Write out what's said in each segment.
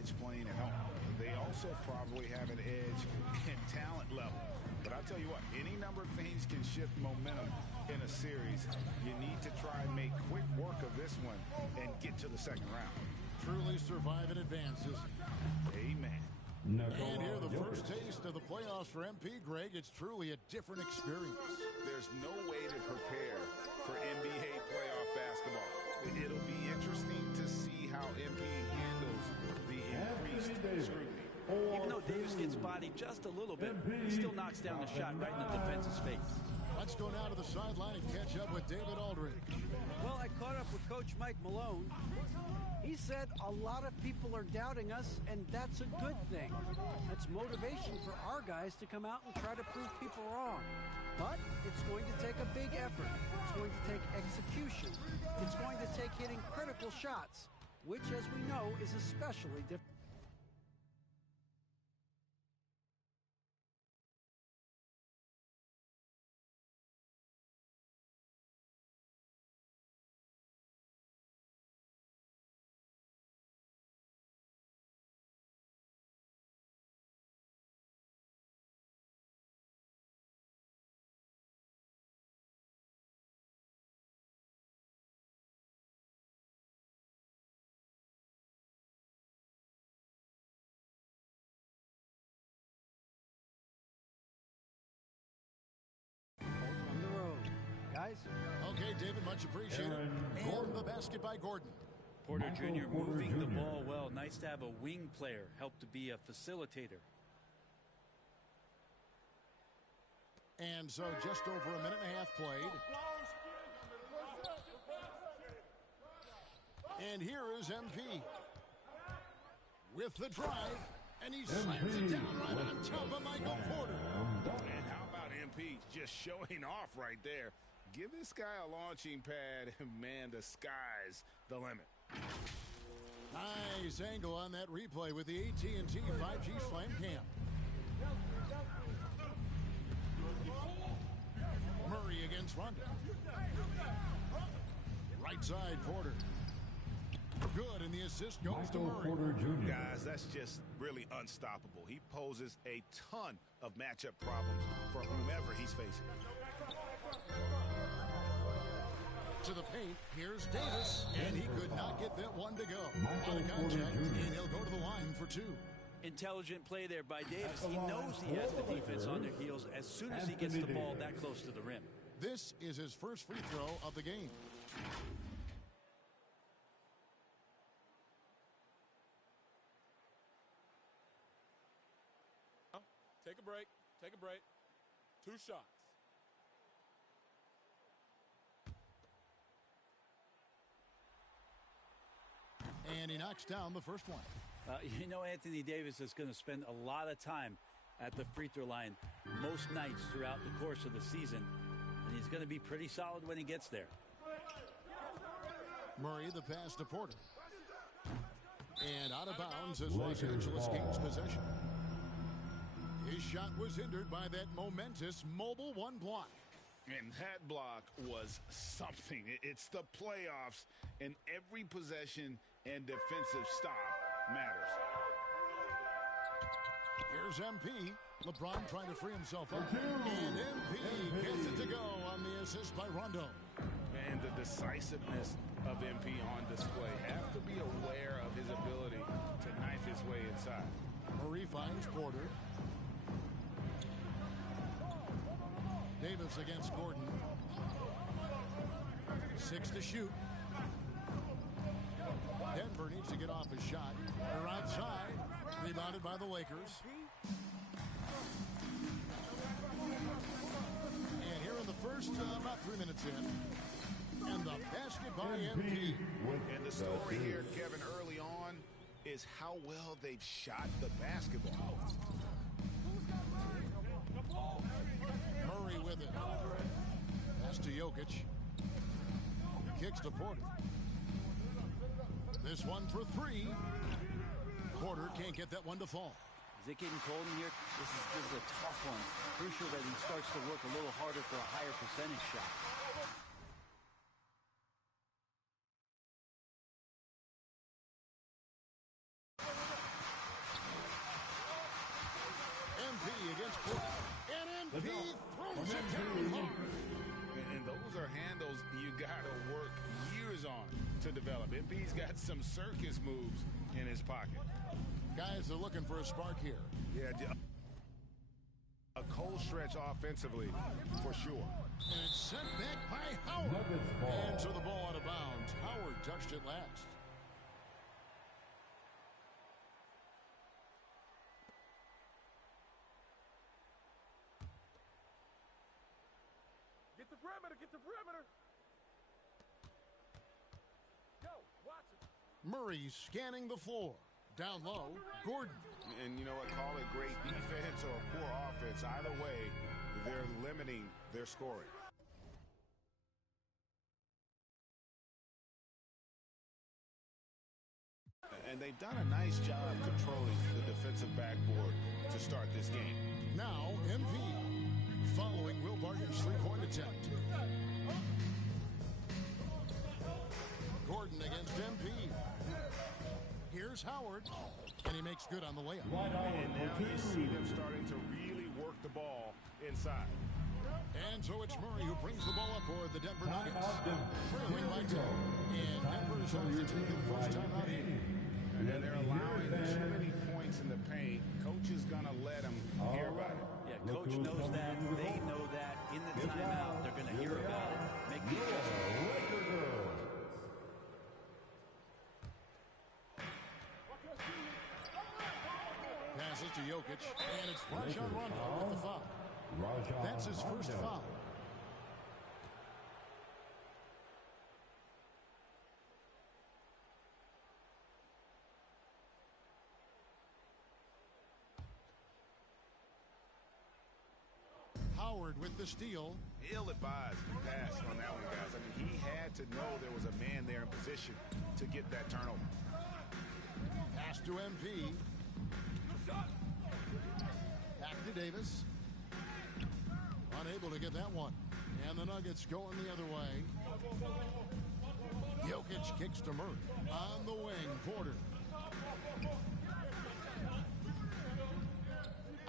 edge playing at home. They also probably have an edge in talent level. But I'll tell you what, any number of things can shift momentum in a series. You need to try and make quick work of this one and get to the second round. Truly survive and advances. Amen. And here the first taste of the playoffs for MP, Greg. It's truly a different experience. There's no way to prepare for NBA playoff basketball. It'll be interesting to see how MP handles the increased scrutiny. Even though Davis gets bodied just a little bit, he still knocks down the shot right in the defense's face. Let's go now to the sideline and catch up with David Aldridge. Well, I caught up with Coach Mike Malone. He said a lot of people are doubting us, and that's a good thing. That's motivation for our guys to come out and try to prove people wrong. But it's going to take a big effort. It's going to take execution. It's going to take hitting critical shots, which, as we know, is especially difficult. Okay, David, much appreciated. And the basket by Gordon. Porter Jr. moving the ball well. Nice to have a wing player help to be a facilitator. And so just over a minute and a half played. And here is MP with the drive. And he slams it down right on top of Michael Porter. And how about MP just showing off right there? Give this guy a launching pad, man, the sky's the limit. Nice angle on that replay with the AT&T 5G Slam Cam. Murray against Rondo. Right side, Porter. Good, and the assist goes to Murray. Guys, that's just really unstoppable. He poses a ton of matchup problems for whomever he's facing. To the paint, here's Davis, and he could not get that one to go. On a contact, and he'll go to the line for two. Intelligent play there by Davis. He knows he has the defense on their heels as soon as he gets the ball that close to the rim. This is his first free throw of the game. Take a break. Take a break. 2 shots. And he knocks down the first one. You know, Anthony Davis is going to spend a lot of time at the free throw line most nights throughout the course of the season. And he's going to be pretty solid when he gets there. Murray, the pass to Porter. And out of bounds as Los Angeles gains possession. His shot was hindered by that momentous mobile one block. And that block was something. It's the playoffs, and every possession and defensive stop matters. Here's MP. LeBron trying to free himself up. And MP gets it to go on the assist by Rondo. And the decisiveness of MP on display. Have to be aware of his ability to knife his way inside. Murray finds Porter. Davis against Gordon. 6 to shoot. Denver needs to get off his shot. They're outside. Rebounded by the Lakers. And here in the first, about 3 minutes in. And the basket by MP. And the story here, Kevin, early on is how well they've shot the basketball. Murray with it. Pass to Jokic. Kicks to Porter. This one for 3. Porter can't get that one to fall. Is it getting cold in here? This is a tough one. Crucial that he starts to work a little harder for a higher percentage shot. MP against Porter. And MP throws it down hard. And those are handles you got to work years on to develop. MP's got some circus moves in his pocket. Guys are looking for a spark here. Yeah, a cold stretch offensively for sure. And it's sent back by Howard. And so the ball out of bounds. Howard touched it last. Get the perimeter, get the perimeter. Go, watch it. Murray scanning the floor. Down low, Gordon. And you know what? Call it great defense or poor offense. Either way, they're limiting their scoring. And they've done a nice job controlling the defensive backboard to start this game. Now, MP following Will Barton's three-point attempt. Gordon against MP. Here's Howard, and he makes good on the layup. And now you see them starting to really work the ball inside. And so it's Murray who brings the ball up for the Denver Nuggets. Trailing by 10. And Denver decides to take their first time out here. And they're allowing too many points in the paint. Coach is going to let them hear about it. Yeah, coach knows that. They know that. In the timeout, they're going to hear about it. Make the adjustment. Passes to Jokic, and it's Rajon Rondo with the foul. That's his first foul. Howard with the steal. Ill-advised pass on that one, guys. I mean, he had to know there was a man there in position to get that turnover. Pass to MP. Back to Davis. Unable to get that one. And the Nuggets going the other way. Jokic kicks to Murray. On the wing, Porter.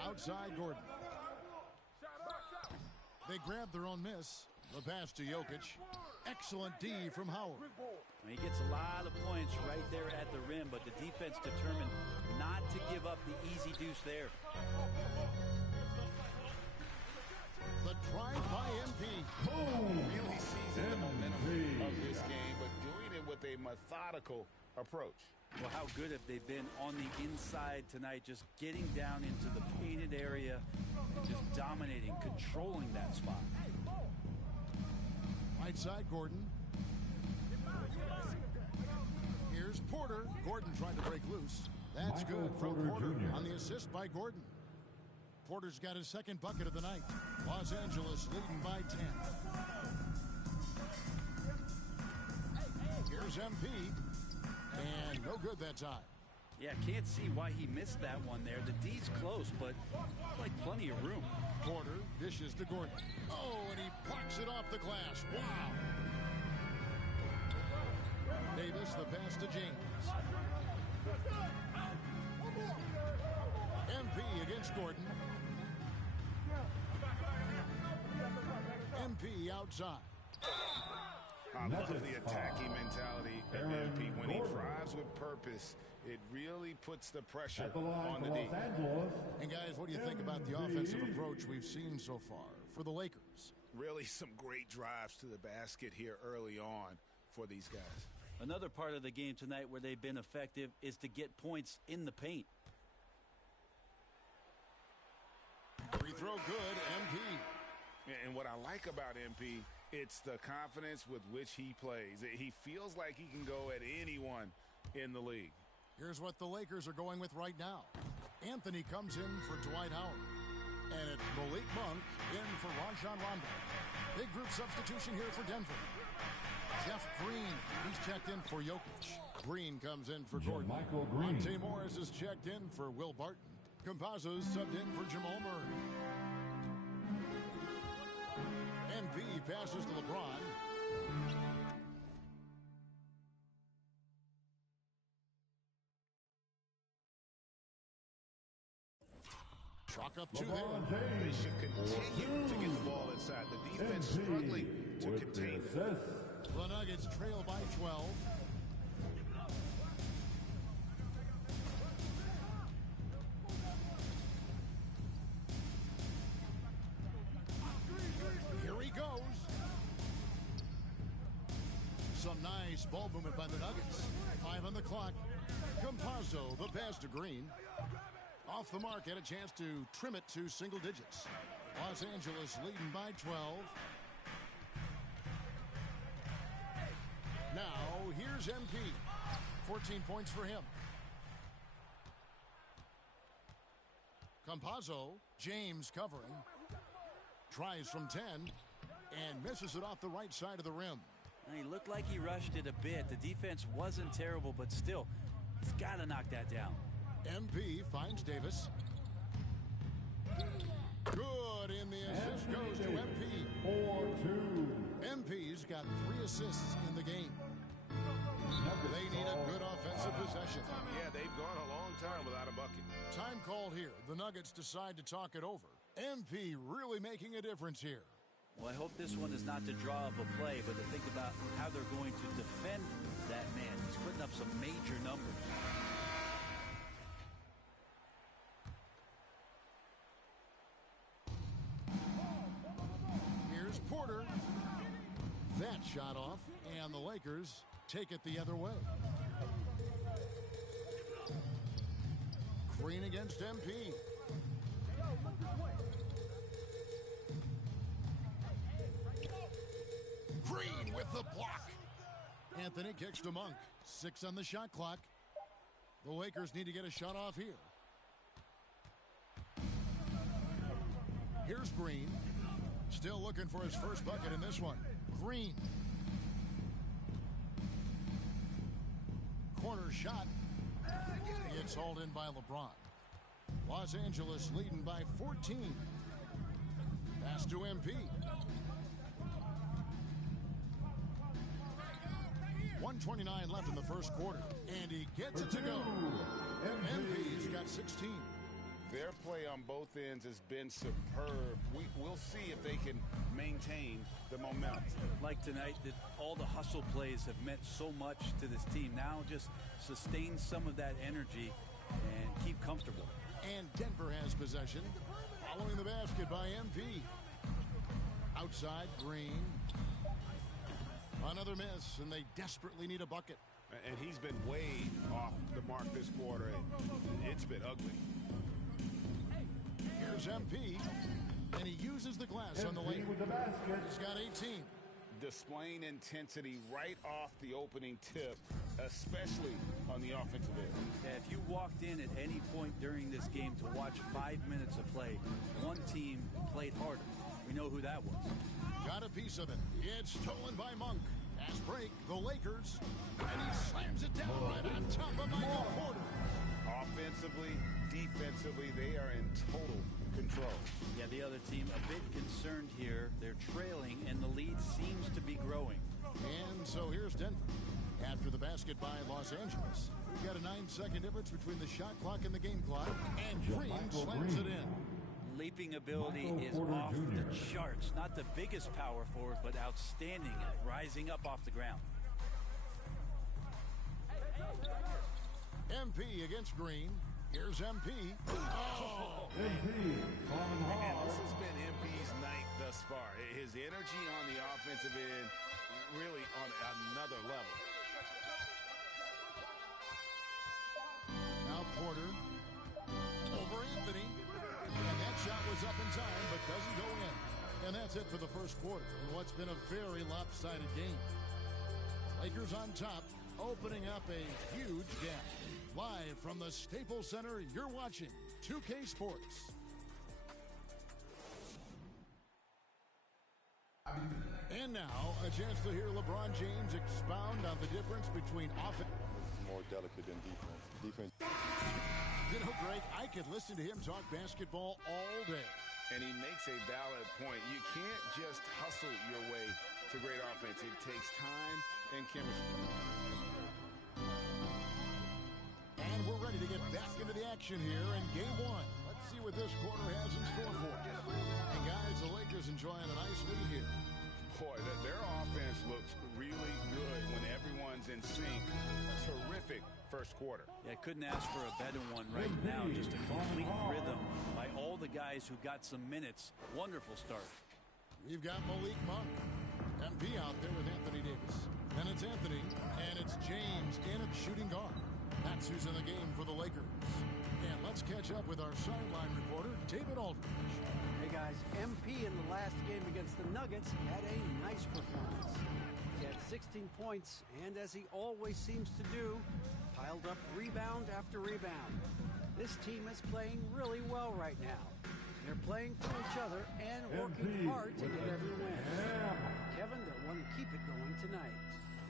Outside Gordon. They grab their own miss. The pass to Jokic. Excellent D from Howard. He gets a lot of points right there at the rim, but the defense determined not to give up the easy deuce there. The drive by MP. Really seizing the momentum of this game, but doing it with a methodical approach. Well, how good have they been on the inside tonight, just getting down into the painted area and just dominating, controlling that spot. Right side, Gordon. Here's Porter. Gordon trying to break loose. That's good from Porter on the assist by Gordon. Porter's got his second bucket of the night. Los Angeles leading by 10. Here's MP. And no good that time. Yeah, can't see why he missed that one there. The D's close, but like plenty of room. Porter dishes to Gordon. Oh, and he blocks it off the glass. Wow. Davis, the pass to James. MP against Gordon. MP outside. I love the attacking mentality of MP. When he drives with purpose, it really puts the pressure on the D. And guys, what do you think about the offensive approach we've seen so far for the Lakers? Really some great drives to the basket here early on for these guys. Another part of the game tonight where they've been effective is to get points in the paint. Free throw good, MP. And what I like about MP, it's the confidence with which he plays. He feels like he can go at anyone in the league. Here's what the Lakers are going with right now. Anthony comes in for Dwight Howard. And it's Malik Monk in for Rajon Rondo. Big group substitution here for Denver. Jeff Green, he's checked in for Jokic. Green comes in for Gordon. Monte Morris is checked in for Will Barton. Campazzo's subbed in for Jamal Murray. MP passes to LeBron. Chalk up two LeBron there. They James should continue to get the ball inside. The defense struggling to with the contain it. assist. The Nuggets trail by 12. Here he goes. Some nice ball movement by the Nuggets. 5 on the clock. Campazzo, the pass to Green. Off the mark, had a chance to trim it to single digits. Los Angeles leading by 12. Now, here's MP. 14 points for him. Campazzo, James covering. Tries from 10 and misses it off the right side of the rim. He looked like he rushed it a bit. The defense wasn't terrible, but still, he's got to knock that down. MP finds Davis. Good, and the assist goes to MP. 4-2. MP's got 3 assists in the game. They need a good offensive possession. Yeah, they've gone a long time without a bucket. Time called here. The Nuggets decide to talk it over. MP really making a difference here. Well, I hope this one is not to draw up a play, but to think about how they're going to defend that man. He's putting up some major numbers. Here's Porter. That shot off, and the Lakers take it the other way. Green against MP. Green with the block. Anthony kicks to Monk. 6 on the shot clock. The Lakers need to get a shot off here. Here's Green. Still looking for his first bucket in this one. Green. Corner shot. It's hauled in by LeBron. Los Angeles leading by 14. Pass to MP. 1:29 left in the first quarter. And he gets it to go. MP's got 16. Their play on both ends has been superb. We'll see if they can maintain the momentum. Like tonight, that all the hustle plays have meant so much to this team. Now just sustain some of that energy and keep comfortable. And Denver has possession. Following the basket by MP. Outside, Green. Another miss, and they desperately need a bucket. And he's been way off the mark this quarter, and it's been ugly. Here's MP, and he uses the glass on the lane. with the basket. He's got 18. Displaying intensity right off the opening tip, especially on the offensive end. Yeah, if you walked in at any point during this game to watch 5 minutes of play, one team played harder. We know who that was. Got a piece of it. It's stolen by Monk. Pass break, the Lakers. And he slams it down right on top of Michael Porter. Offensively, defensively, they are in total control. Yeah, the other team a bit concerned here. They're trailing, and the lead seems to be growing. And so here's Denver. After the basket by Los Angeles. We've got a 9-second difference between the shot clock and the game clock. And Green slams it in. Leaping ability Michael is Porter off Jr. the charts. Not the biggest power forward, but outstanding at rising up off the ground. MP against Green. Here's MP. Oh! MP falling And hard. this has been MP's night thus far. His energy on the offensive end really on another level. Now Porter. Over Anthony. And that shot was up in time, but doesn't go in. And that's it for the first quarter in what's been a very lopsided game. Lakers on top, opening up a huge gap. Live from the Staples Center, you're watching 2K Sports. And now, a chance to hear LeBron James expound on the difference between offense. More delicate than defense. Defense. You know, Greg, I could listen to him talk basketball all day. And he makes a valid point. You can't just hustle your way to great offense. It takes time and chemistry. And we're ready to get back into the action here in game one. Let's see what this quarter has in store for us. And guys, the Lakers enjoying a nice lead here. Boy, their offense looks really good when everyone's in sync. Terrific first quarter. Yeah, couldn't ask for a better one right now. Just a complete rhythm by all the guys who got some minutes. Wonderful start. We've got Malik Monk. MP out there with Anthony Davis. Then it's Anthony, and it's James in at shooting guard. That's who's in the game for the Lakers. And let's catch up with our sideline reporter, David Aldridge. Hey guys, MP in the last game against the Nuggets had a nice performance. He had 16 points, and as he always seems to do, piled up rebound after rebound. This team is playing really well right now. They're playing for each other and working hard to get every win. Kevin, they'll want to keep it going tonight.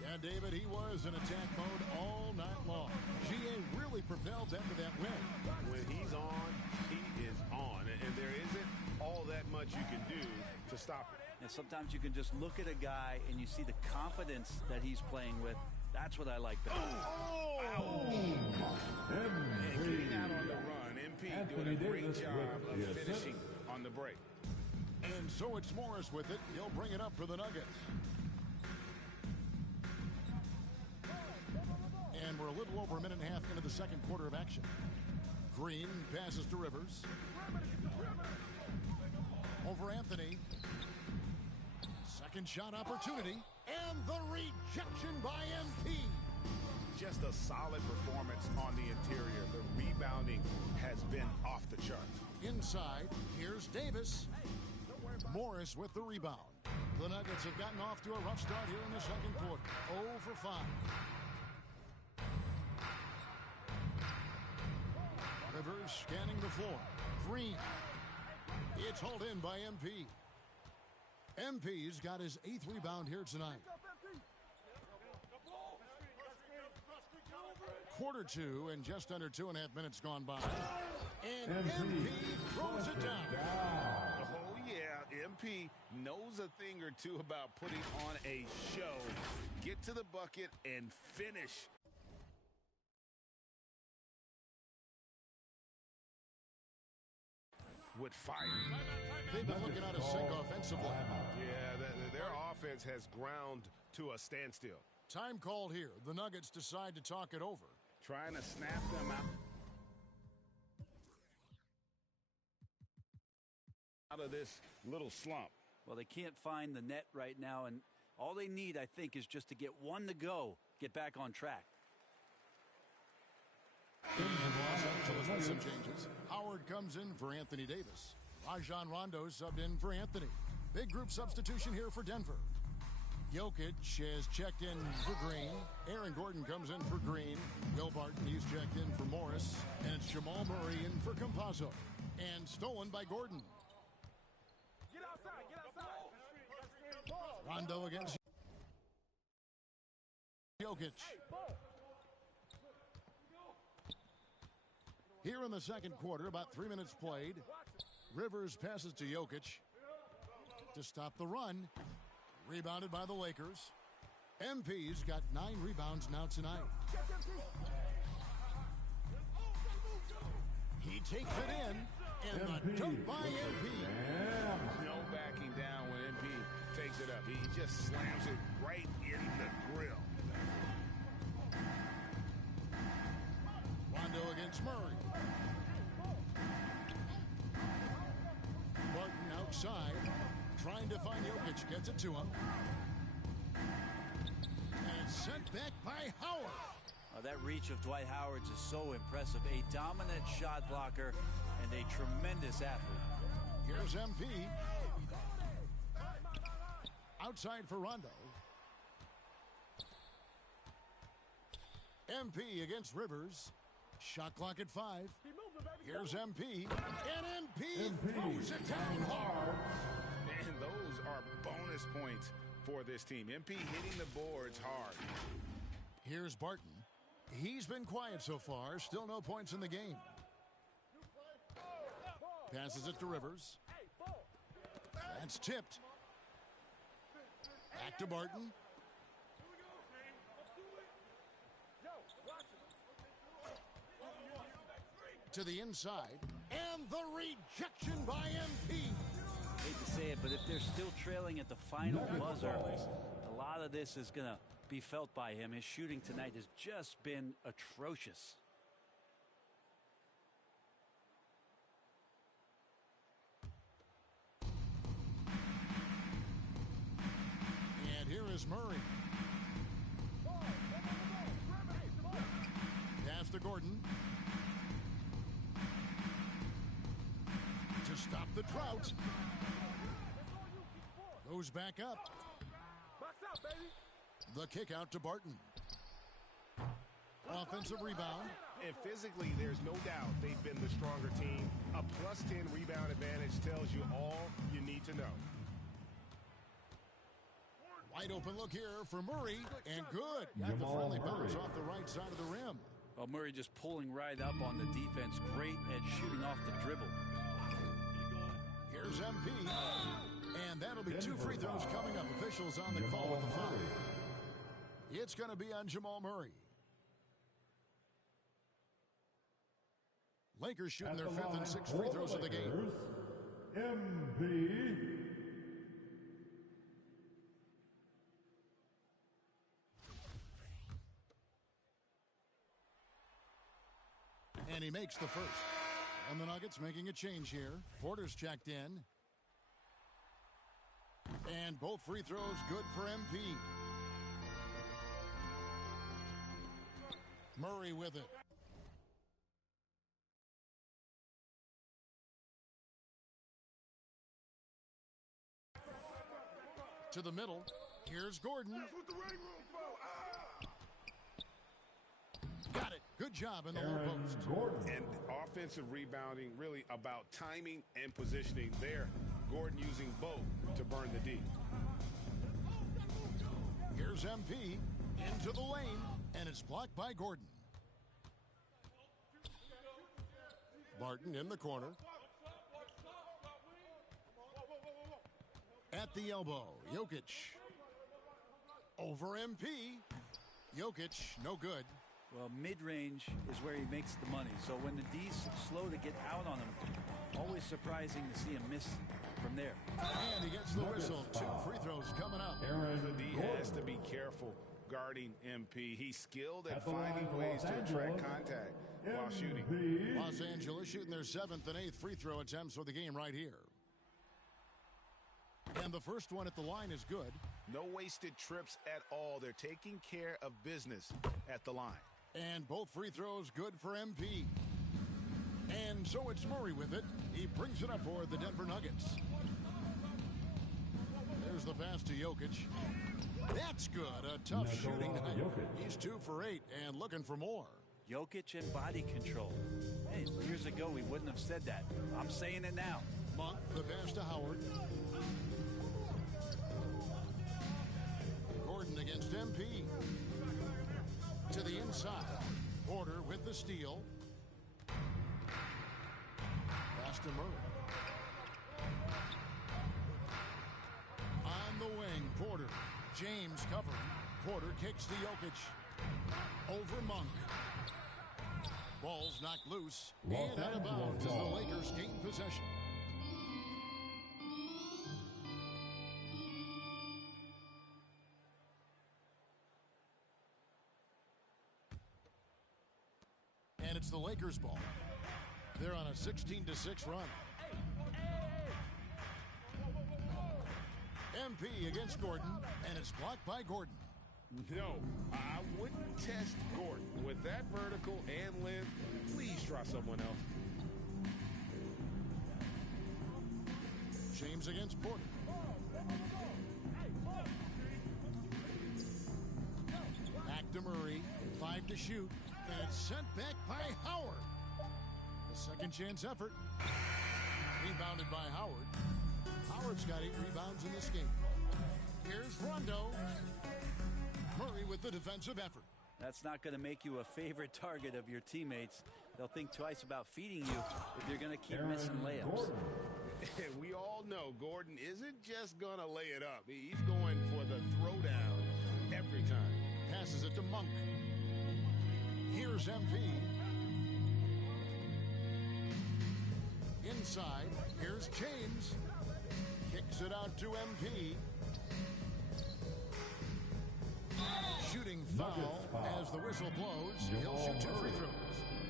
Yeah, David, he was in attack mode all night long. GA really propelled them to that win. When he's on, he is on. And there isn't all that much you can do to stop it. And sometimes you can just look at a guy and you see the confidence that he's playing with. That's what I like best. And getting out on the run. MP doing a great job of finishing on the break. And so it's Morris with it. He'll bring it up for the Nuggets. And we're a little over a minute and a half into the second quarter of action. Green passes to Rivers. Over Anthony. Second shot opportunity. And the rejection by MP. Just a solid performance on the interior. The rebounding has been off the charts. Inside, here's Davis. Morris with the rebound. The Nuggets have gotten off to a rough start here in the second quarter. 0 for 5. Rivers scanning the floor. Green. It's hauled in by MP. MP's got his 8th rebound here tonight. Quarter 2 and just under 2.5 minutes gone by. And MP throws it down. Oh, yeah. MP knows a thing or two about putting on a show. Get to the bucket and finish. With fire. They've been looking out of sync offensively. Yeah, their offense has ground to a standstill. Time called here. The Nuggets decide to talk it over. Trying to snap them out of this little slump. Well, they can't find the net right now, and all they need, I think, is just to get one to go, get back on track. Some changes. Howard comes in for Anthony Davis. Rajon Rondo subbed in for Anthony. Big group substitution here for Denver. Jokic has checked in for Green. Aaron Gordon comes in for Green. Will Barton, he's checked in for Morris. And it's Jamal Murray in for Campazzo. And stolen by Gordon. Get outside, get outside. Rondo against Jokic. Here in the second quarter, about 3 minutes played. Rivers passes to Jokic to stop the run. Rebounded by the Lakers. MP's got 9 rebounds now tonight. He takes it in, and the dunk by MP. No backing down when MP takes it up. He just slams it right in the grill. Rondo against Murray. Barton outside, trying to find Jokic, gets it to him. And sent back by Howard. That reach of Dwight Howard's is so impressive. A dominant shot blocker and a tremendous athlete. Here's MP. Outside for Rondo. MP against Rivers. Shot clock at 5. Here's MP. And MP throws it down hard. And those are bonus points for this team. MP hitting the boards hard. Here's Barton. He's been quiet so far. Still no points in the game. Passes it to Rivers. That's tipped. Back to Barton. To the inside. And the rejection by MP. Hate to say it, but if they're still trailing at the final buzzer, a lot of this is going to be felt by him. His shooting tonight has just been atrocious. And here is Murray. Pass to Gordon. To stop the drought. Goes back up. The kick out to Barton. Offensive rebound. And physically, there's no doubt they've been the stronger team. A plus 10 rebound advantage tells you all you need to know. Wide open look here for Murray. And good. Got the friendly bounce off the right side of the rim. Well, Murray just pulling right up on the defense. Great at shooting off the dribble. Here's MP. And that'll be 2 free throws coming up. Officials on the call with the foul. It's going to be on Jamal Murray. Lakers shooting their 5th and 6th free throws of the game. MP. And he makes the first. And the Nuggets making a change here. Porter's checked in. And both free throws good for MP. Murray with it. To the middle. Here's Gordon. Got it. Good job in the low post. And offensive rebounding really about timing and positioning there. Gordon using both to burn the D. Here's MP into the lane, and it's blocked by Gordon. Barton in the corner. At the elbow, Jokic. Over MP. Jokic, no good. Well, mid-range is where he makes the money. So when the D's slow to get out on him, always surprising to see him miss from there. And he gets the whistle. 2 free throws coming up. The D has to be careful guarding MP. He's skilled at finding ways to attract contact while shooting. Los Angeles shooting their 7th and 8th free throw attempts for the game right here. And the first one at the line is good. No wasted trips at all. They're taking care of business at the line. And both free throws good for MP. And so it's Murray with it. He brings it up for the Denver Nuggets. There's the pass to Jokic. That's good. A tough shooting night. He's 2 for 8 and looking for more. Jokic and body control. Hey, years ago we wouldn't have said that. I'm saying it now. Monk, the pass to Howard. Gordon against MP. To the inside. Porter with the steal. Pass to Murray. On the wing, Porter. James covering. Porter kicks to Jokic. Over Monk. Ball's knocked loose. And out of bounds as the Lakers gain possession. And it's the Lakers' ball. They're on a 16-6 run. MP against Gordon, and it's blocked by Gordon. No, I wouldn't test Gordon. With that vertical and length, please try someone else. James against Porter. Back to Murray. 5 to shoot. And it's sent back by Howard. A second chance effort. Rebounded by Howard. Howard's got 8 rebounds in this game. Here's Rondo. Murray with the defensive effort. That's not going to make you a favorite target of your teammates. They'll think twice about feeding you if you're going to keep missing layups. And we all know Gordon isn't just going to lay it up. He's going for the throwdown every time. Passes it to Monk. Here's MP. side. Here's James. Kicks it out to MP. Shooting foul as the whistle blows. He'll shoot 2 free throws.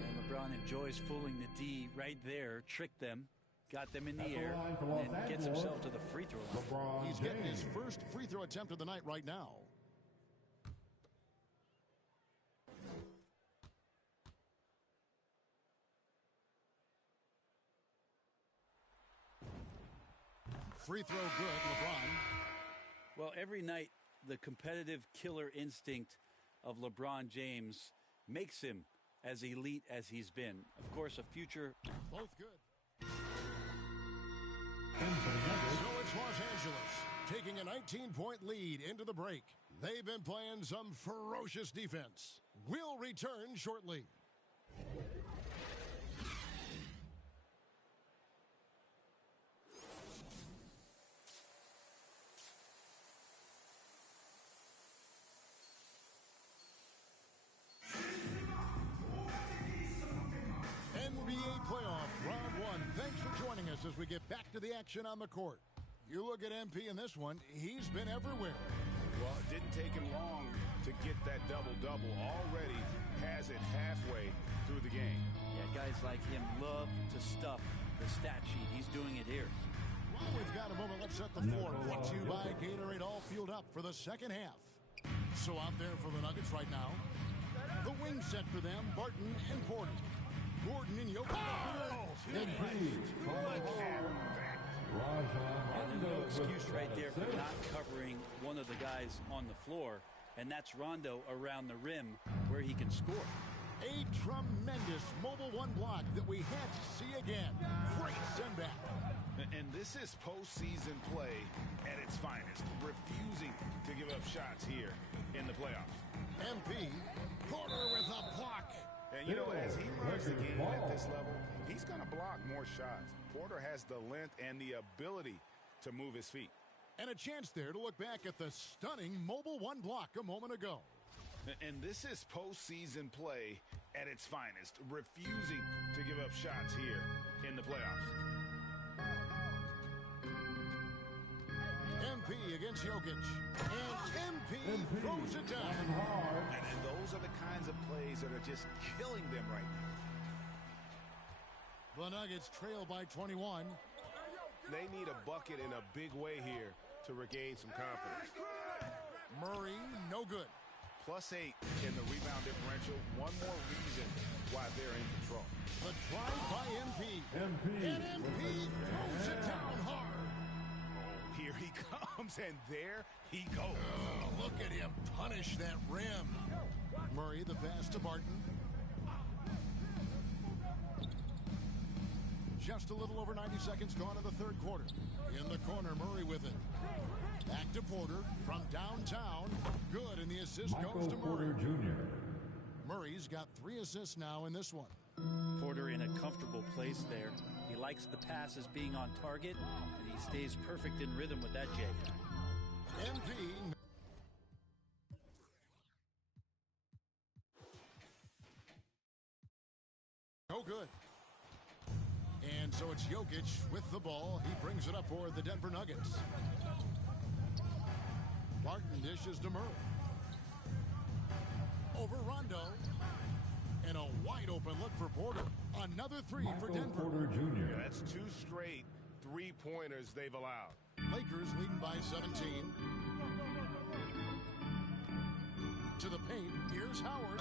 And LeBron enjoys fooling the D right there, tricked them, got them in the air, and then gets himself to the free throw line. He's getting his first free throw attempt of the night right now. Free throw good, LeBron. Well, every night, the competitive killer instinct of LeBron James makes him as elite as he's been. Of course, a future. Both good. So it's Los Angeles taking a 19-point lead into the break. They've been playing some ferocious defense. We'll return shortly. As we get back to the action on the court. You look at MP in this one, he's been everywhere. Well, it didn't take him long to get that double-double. Already has it halfway through the game. Yeah, guys like him love to stuff the stat sheet. He's doing it here. Well, we've got a moment. Let's set the floor. Brought to you by Gatorade, all fueled up for the second half. So out there for the Nuggets right now, the wing set for them, Barton and Porter. Gordon and Jokic. And no excuse right there for not covering one of the guys on the floor, and that's Rondo around the rim where he can score. A tremendous mobile one block that we had to see again. Great send back. And this is postseason play at its finest, refusing to give up shots here in the playoffs. MP, Porter with a block. And, you know, as he learns the game at this level, he's going to block more shots. Porter has the length and the ability to move his feet. And a chance there to look back at the stunning mobile one block a moment ago. And this is postseason play at its finest, refusing to give up shots here in the playoffs. MP against Jokic. And MP throws it down. And those are the kinds of plays that are just killing them right now. The Nuggets trail by 21. They need a bucket in a big way here to regain some confidence. Murray, no good. +8 in the rebound differential. One more reason why they're in control. The drive by MP. And MP throws it down hard. Here he comes, and there he goes. Oh, look at him punish that rim. Murray, the pass to Barton. Just a little over 90 seconds gone in the third quarter. In the corner, Murray with it. Back to Porter from downtown. Good, and the assist goes to Murray. Murray's got 3 assists now in this one. Porter in a comfortable place there. He likes the passes being on target, and he stays perfect in rhythm with that Jay. MP. No good. And so it's Jokic with the ball. He brings it up for the Denver Nuggets. Barton dishes to Murray. Over Rondo. And a wide open look for Porter. Another 3 for Denver. Yeah, that's 2 straight 3-pointers they've allowed. Lakers leading by 17. To the paint. Here's Howard.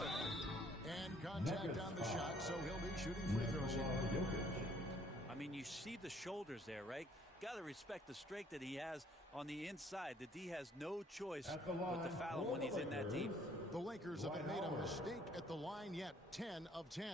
And contact on the shot, so he'll be shooting free throws here. I mean, you see the shoulders there, right? Got to respect the strength that he has on the inside. The D has no choice but to foul him when he's in that deep. The Lakers haven't made a mistake at the line yet. 10 of 10.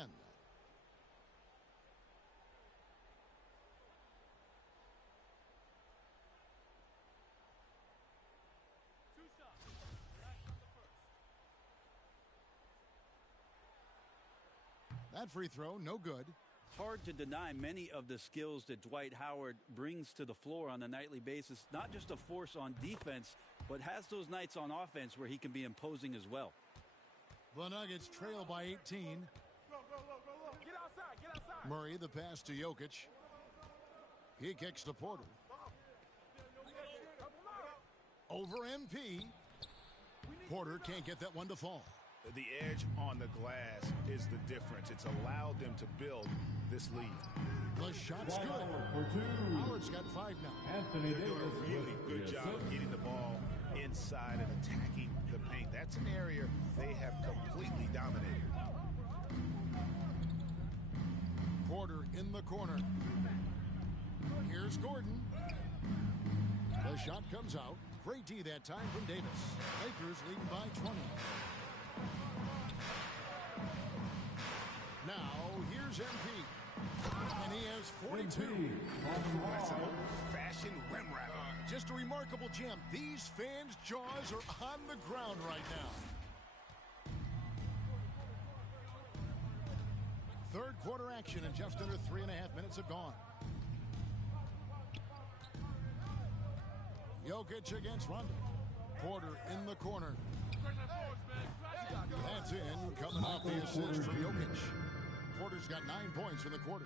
That free throw, no good. Hard to deny many of the skills that Dwight Howard brings to the floor on a nightly basis. Not just a force on defense, but has those nights on offense where he can be imposing as well. The Nuggets trail by 18. Get outside, get outside. Murray, the pass to Jokic. He kicks to Porter. Over MP. Porter can't get that one to fall. The edge on the glass is the difference. It's allowed them to build this lead. The shot's good. Howard's got 5 now. They're doing a really good job of getting the ball inside and attacking the paint. That's an area they have completely dominated. Porter in the corner. Here's Gordon. The shot comes out. Great D that time from Davis. Lakers leading by 20. Now, here's MP. And he has 42. That's an old-fashioned rim wrap. Just a remarkable jam. These fans' jaws are on the ground right now. Third quarter action, and just under 3.5 minutes have gone. Jokic against Rondo. Porter in the corner. That's in, coming off the assist from Jokic. Porter's got 9 points in the quarter.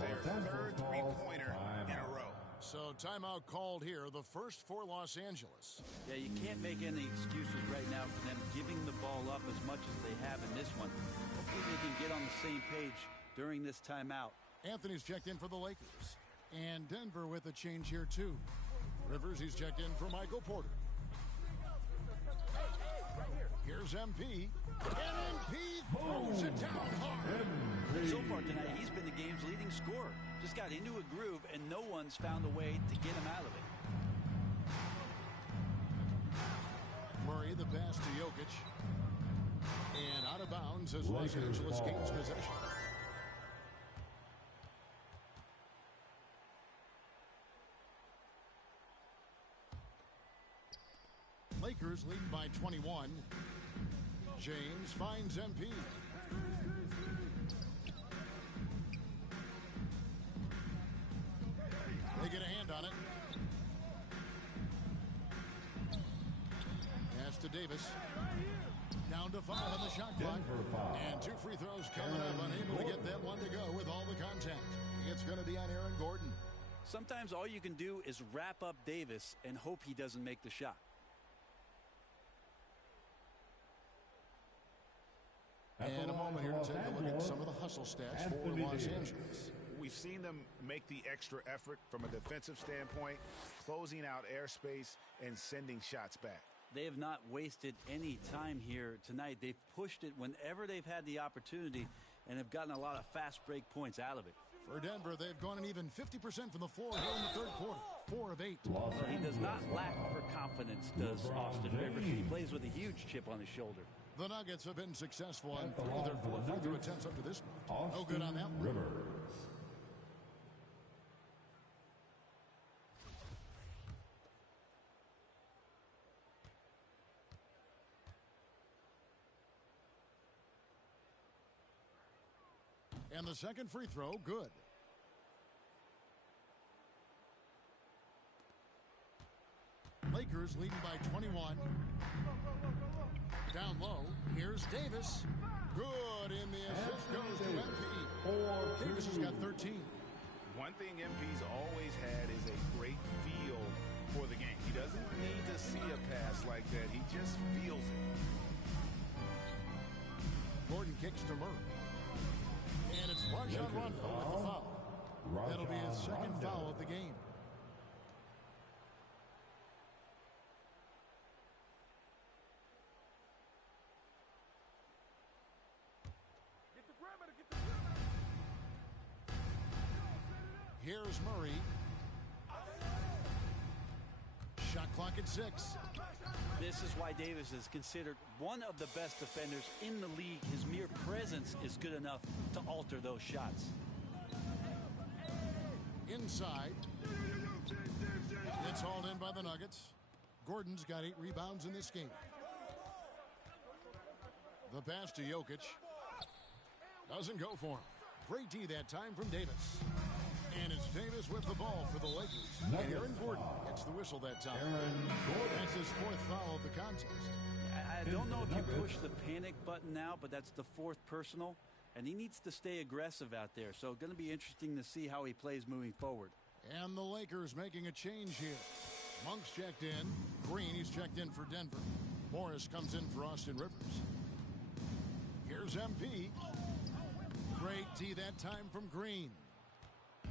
Their third three-pointer in a row. So timeout called here, the first for Los Angeles. Yeah, you can't make any excuses right now for them giving the ball up as much as they have in this one. Hopefully they can get on the same page during this timeout. Anthony's checked in for the Lakers. And Denver with a change here too. Rivers, he's checked in for Michael Porter. Here's MP. And MP throws it down hard. So far tonight, he's been the game's leading scorer. Just got into a groove, and no one's found a way to get him out of it. Murray, the pass to Jokic. And out of bounds as Los Angeles gains possession. Lakers lead by 21. James finds MP. They get a hand on it. Pass to Davis. Down to 5 on the shot clock. And 2 free throws coming up. Unable to get that one to go with all the contact. It's going to be on Aaron Gordon. Sometimes all you can do is wrap up Davis and hope he doesn't make the shot. And a moment here to take a look at some of the hustle stats for Los Angeles. We've seen them make the extra effort from a defensive standpoint, closing out airspace and sending shots back. They have not wasted any time here tonight. They've pushed it whenever they've had the opportunity and have gotten a lot of fast break points out of it. For Denver, they've gone an even 50% from the floor here in the third quarter. 4 of 8. Well, he does not lack for confidence, does Austin Rivers. He plays with a huge chip on his shoulder. The Nuggets have been successful on 3 of their 4 free throw attempts up to this point. No good on that one. Rivers. And the second free throw, good. Lakers leading by 21. Down low, here's Davis. Good, and the assist goes to MP. Davis has got 13. One thing MP's always had is a great feel for the game. He doesn't need to see a pass like that. He just feels it. Gordon kicks to Murray. And it's Rajon Rondo with the foul. That'll be his second foul of the game. Here's Murray. Shot clock at 6. This is why Davis is considered one of the best defenders in the league. His mere presence is good enough to alter those shots. Inside. It's hauled in by the Nuggets. Gordon's got 8 rebounds in this game. The pass to Jokic. Doesn't go for him. Great D that time from Davis. And it's Davis with the ball for the Lakers. And Aaron Gordon gets the whistle that time. That's his 4th foul of the contest. I don't know if you push the panic button now, but that's the 4th personal. And he needs to stay aggressive out there. So going to be interesting to see how he plays moving forward. And the Lakers making a change here. Monk's checked in. Green, he's checked in for Denver. Morris comes in for Austin Rivers. Here's MP. Great D that time from Green.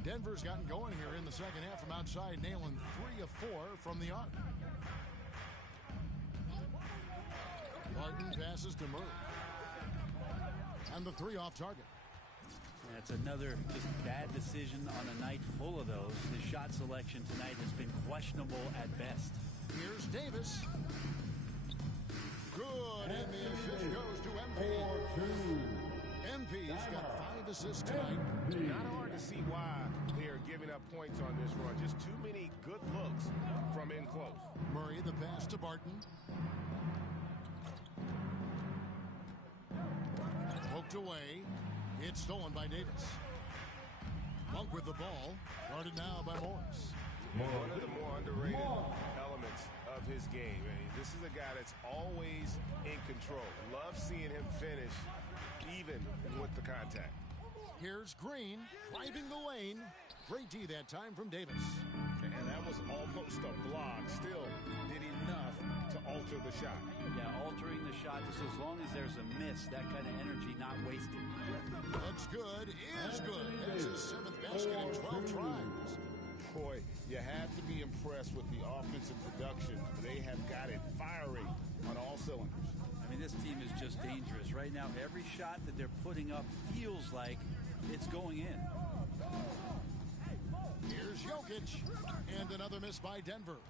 Denver's gotten going here in the second half from outside, nailing 3 of 4 from the arc. Martin passes to Murray. And the 3 off target. That's another just bad decision on a night full of those. His shot selection tonight has been questionable at best. Here's Davis. Good, and the assist goes to MP. 4-2. MP's got 5 assists tonight. Not hard to see why they are giving up points on this run. Just too many good looks from in close. Murray the pass to Barton. Poked away. It's stolen by Davis. Monk with the ball. Guarded now by Morris. One of the more underrated elements of his game. I mean, this is a guy that's always in control. Love seeing him finish even with the contact. Here's Green driving the lane. Great D that time from Davis. And that was almost a block. Still did enough to alter the shot. Yeah, altering the shot just as long as there's a miss, that kind of energy not wasted. Looks good, is good. That's his 7th basket in 12 tries. Boy, you have to be impressed with the offensive production. They have got it firing on all cylinders. I mean, this team is just dangerous. Right now, every shot that they're putting up feels like it's going in. Here's Jokic. And another miss by Denver.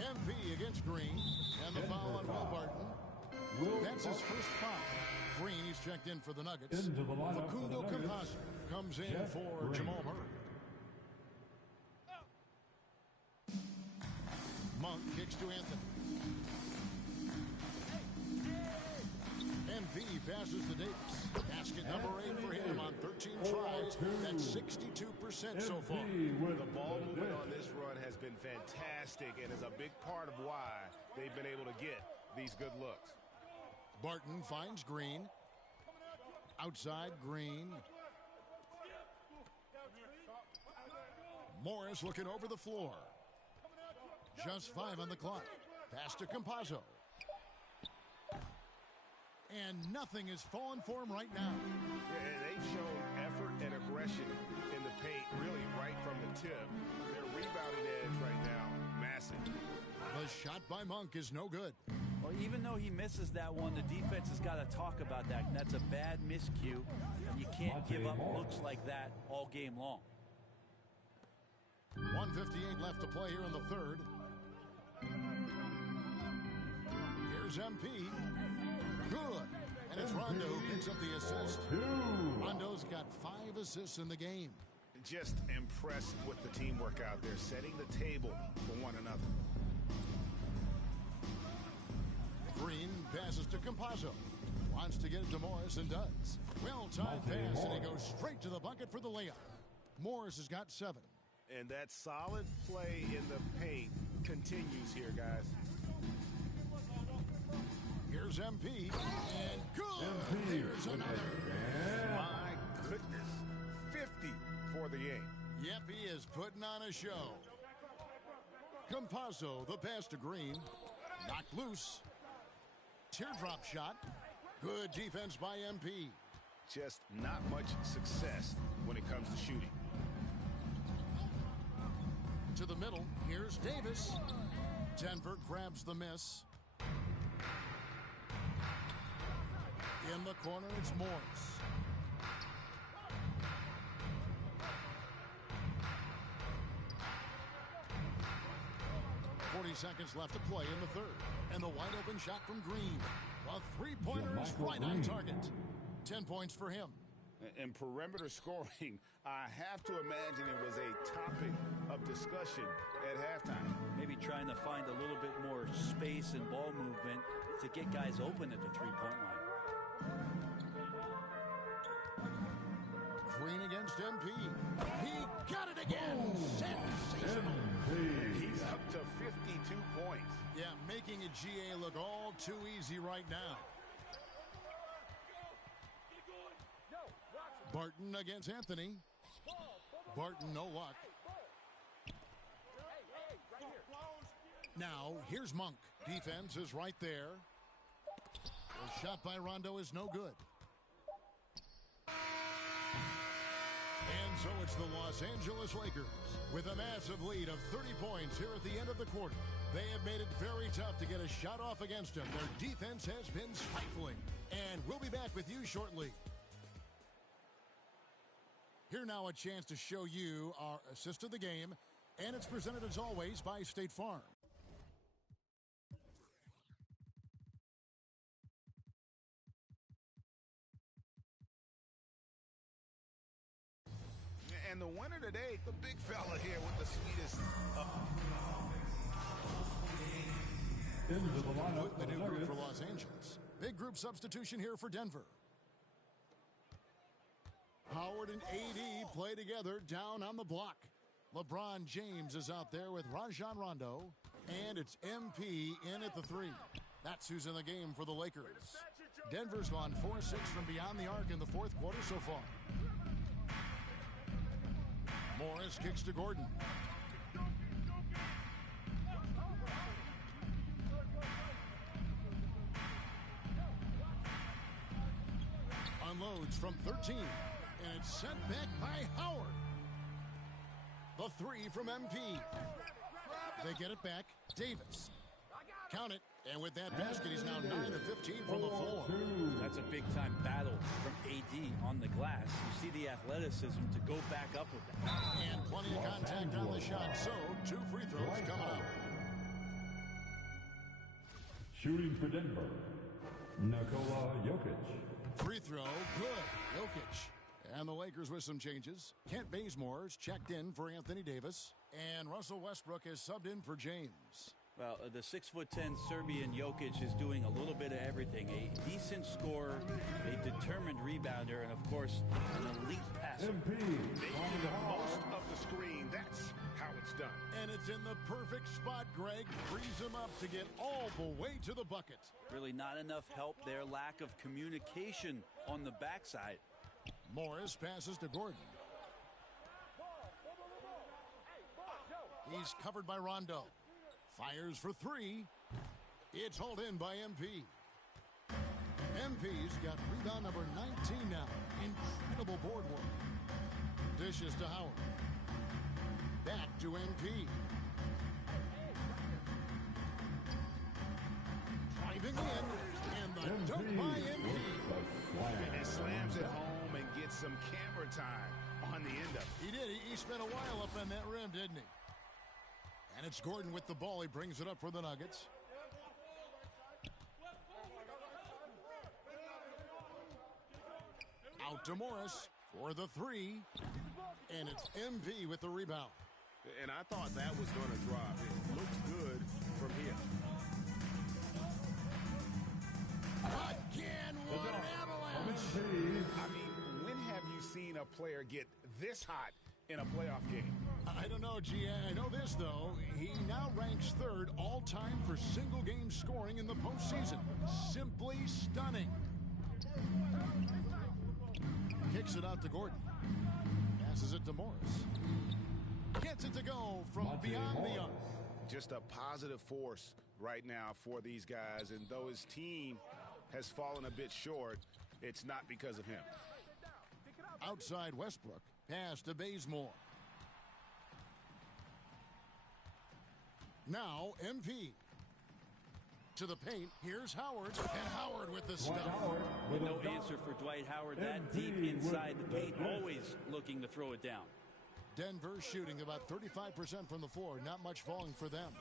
MP against Green. And the foul on Will Barton. That's his first foul. Green, he's checked in for the Nuggets. Facundo Campazzo comes in for Jamal Murray. Monk kicks to Anthony. MP passes to Davis. Basket number 8 for him on 13 tries. That's 62% so far. The ball movement on this run has been fantastic and is a big part of why they've been able to get these good looks. Barton finds Green. Outside Green. Morris looking over the floor. Just 5 on the clock. Pass to Campazzo. And nothing is falling for him right now. And they've shown effort and aggression in the paint, really right from the tip. Their rebounding edge right now, massive. The shot by Monk is no good. Well, even though he misses that one, the defense has got to talk about that. And that's a bad miscue. And you can't give up looks like that all game long. 1:58 left to play here in the third. Here's MP. Good. And it's Rondo who picks up the assist. Rondo's got 5 assists in the game. Just impressed with the teamwork out there, setting the table for one another. Green passes to Campazzo. Wants to get it to Morris and does. Well-timed pass, and he goes straight to the bucket for the layup. Morris has got 7. And that solid play in the paint continues here, guys. Here's MP. And good. Here's another. My goodness. 50 for the game. Yep, he is putting on a show. Campazzo, the pass to Green. Knocked loose. Teardrop shot. Good defense by MP. Just not much success when it comes to shooting. To the middle. Here's Davis. Denver grabs the miss. In the corner, it's Morris. Seconds left to play in the third. And the wide open shot from Green. A three-pointer is right on target. 10 points for him. And perimeter scoring, I have to imagine it was a topic of discussion at halftime. Maybe trying to find a little bit more space and ball movement to get guys open at the three-point line. Green against MP. He got it again. Sensational. He's up to 52 points. Yeah, making a GA look all too easy right now. Barton against Anthony. Barton, no luck. Now, here's Monk. Defense is right there. The shot by Rondo is no good. And so it's the Los Angeles Lakers with a massive lead of 30 points here at the end of the quarter. They have made it very tough to get a shot off against them. Their defense has been stifling. And we'll be back with you shortly. Here now a chance to show you our assist of the game. And it's presented as always by State Farm. And the winner today, the big fella here with the sweetest. The new group for Los Angeles. Big group substitution here for Denver. Howard and AD play together down on the block. LeBron James is out there with Rajon Rondo. And it's MP in at the 3. That's who's in the game for the Lakers. Denver's gone 4-6 from beyond the arc in the fourth quarter so far. Morris kicks to Gordon. Unloads from 13. And it's sent back by Howard. The 3 from MP. They get it back. Davis. Count it. And with that basket, he's now 9 of 15 from the floor. That's a big-time battle from AD on the glass. You see the athleticism to go back up with that. And plenty of contact on the shot. So, 2 free throws coming up. Shooting for Denver, Nikola Jokic. Free throw, good. Jokic. And the Lakers with some changes. Kent Bazemore's checked in for Anthony Davis. And Russell Westbrook has subbed in for James. Well, the 6'10" Serbian Jokic is doing a little bit of everything. A decent scorer, a determined rebounder, and, of course, an elite passer. Making the most of the screen. That's how it's done. And it's in the perfect spot, Greg. Frees him up to get all the way to the bucket. Really not enough help there. Lack of communication on the backside. Morris passes to Gordon. He's covered by Rondo. Fires for 3. It's hauled in by MP. MP's got rebound number 19 now. Incredible board work. Dishes to Howard. Back to MP. Driving in. And the dunk by MP. And he slams it home and gets some camera time on the end of it. He did. He spent a while up on that rim, didn't he? And it's Gordon with the ball. He brings it up for the Nuggets. Out to Morris for the 3. And it's MP with the rebound. And I thought that was going to drop. It looked good from here. Again, what an avalanche. I mean, when have you seen a player get this hot in a playoff game? I don't know, G. I know this, though. He now ranks 3rd all-time for single-game scoring in the postseason. Simply stunning. Kicks it out to Gordon. Passes it to Morris. Gets it to go from beyond the arc. Just a positive force right now for these guys. And though his team has fallen a bit short, it's not because of him. Outside Westbrook. Pass to Bazemore. Now MP. To the paint. Here's Howard. And Howard with the stuff. No answer for Dwight Howard that deep inside the paint. Always looking to throw it down. Denver shooting about 35% from the floor. Not much falling for them.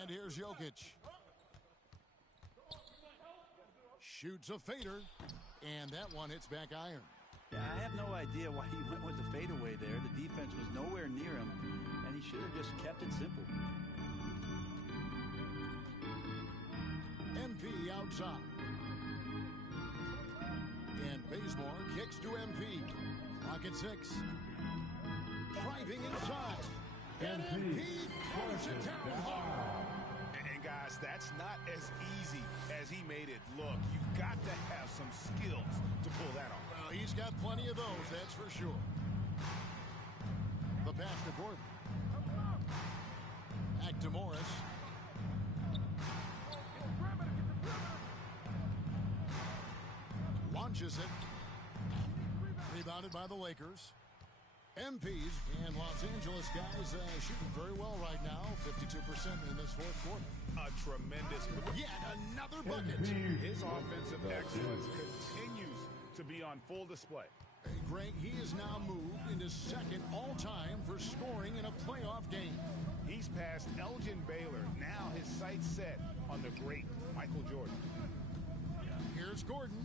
And here's Jokic. Shoots a fader. And that one hits back iron. Yeah, I have no idea why he went with the fadeaway there. The defense was nowhere near him, and he should have just kept it simple. MP outside. And Bazemore kicks to MP. Clock at 6. Driving inside. And MP throws it down hard. And guys, that's not as easy as he made it look. You've got to have some skills to pull that off. Well, he's got plenty of those, that's for sure. The pass to Gordon. Back to Morris. Launches it. Rebounded by the Lakers. MPs and Los Angeles guys shooting very well right now. 52% in this fourth quarter. A tremendous move. Yet another bucket. His offensive excellence continues to be on full display. Hey, Greg, he has now moved into second all-time for scoring in a playoff game. He's passed Elgin Baylor. Now his sights set on the great Michael Jordan. Here's Gordon.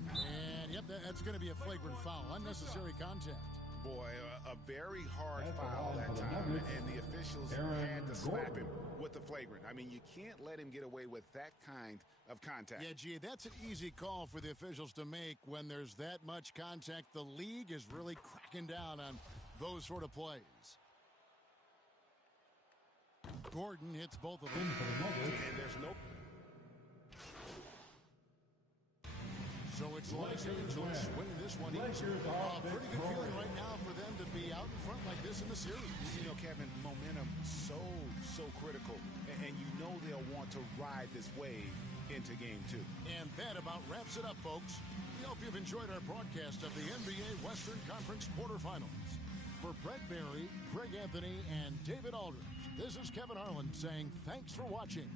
And, yep, that's going to be a flagrant foul. Unnecessary contact. Boy, a very hard foul that time, and the officials had to slap him with the flagrant. I mean, you can't let him get away with that kind of contact. Yeah, gee, that's an easy call for the officials to make when there's that much contact. The league is really cracking down on those sort of plays. Gordon hits both of them. And there's no... So it's Los Angeles winning this one. Pretty good feeling right now for them to be out in front like this in the series. You know, Kevin, momentum so critical. And you know they'll want to ride this wave into game 2. And that about wraps it up, folks. We hope you've enjoyed our broadcast of the NBA Western Conference quarterfinals. For Brett Barry, Greg Anthony, and David Aldridge, this is Kevin Harlan saying thanks for watching.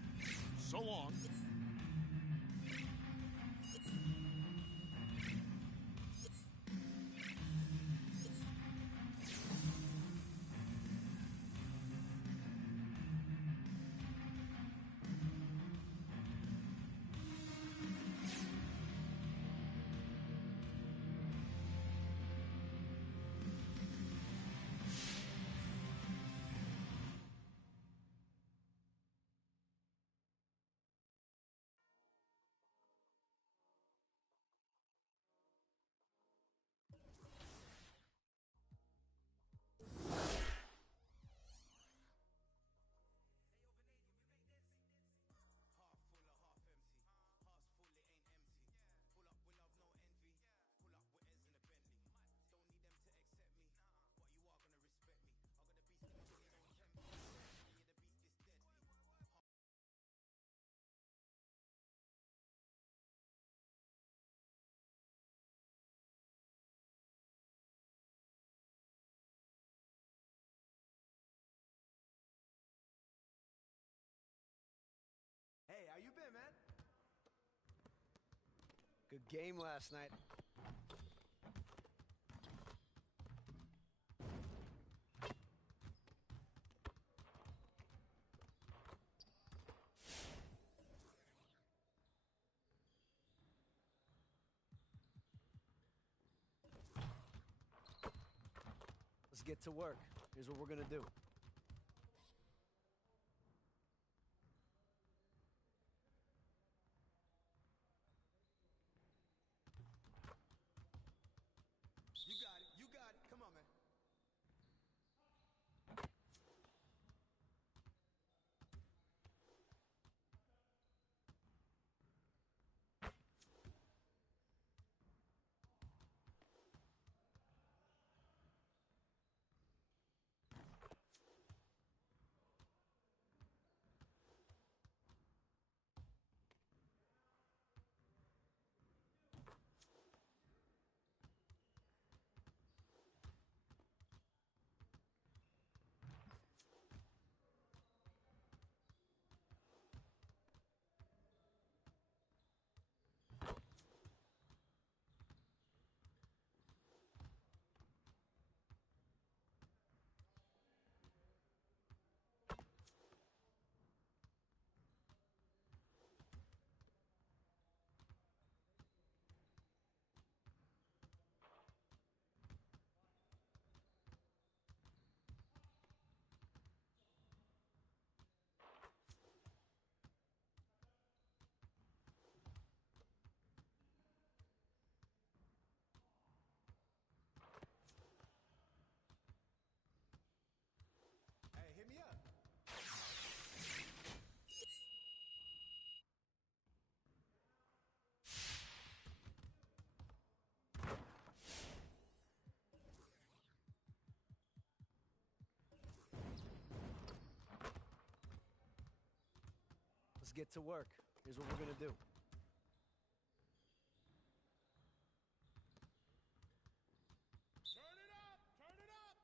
So long. Good game last night. Let's get to work. Here's what we're going to do. Let's get to work. Here's what we're going to do. Turn it up! Turn it up!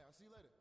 Hey, I'll see you later.